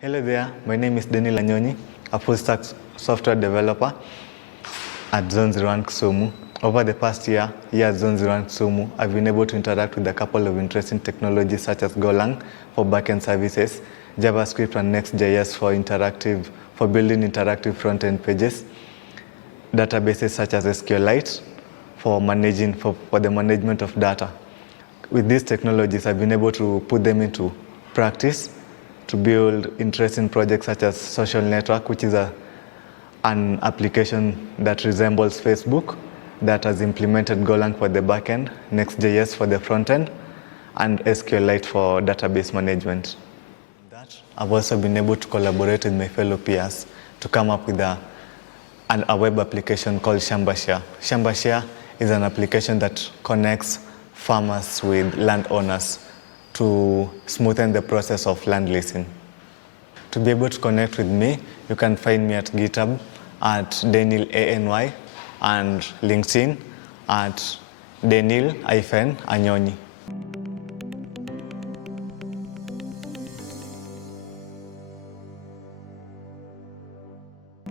Hello there, my name is Denil Anyonyi, a Fullstack software developer at Zone 01 Kisumu. Over the past year at Zone 01 Kisumu, I've been able to interact with a couple of interesting technologies such as Golang for backend services, JavaScript and Next.js for building interactive front-end pages, databases such as SQLite for the management of data. With these technologies, I've been able to put them into practice to build interesting projects such as Social Network, which is an application that resembles Facebook that has implemented Golang for the backend, Next.js for the frontend, and SQLite for database management. I've also been able to collaborate with my fellow peers to come up with a web application called ShambaShare. ShambaShare is an application that connects farmers with landowners to smoothen the process of land leasing. To be able to connect with me, you can find me at GitHub at Denil Anyonyi and LinkedIn at Denil Anyonyi.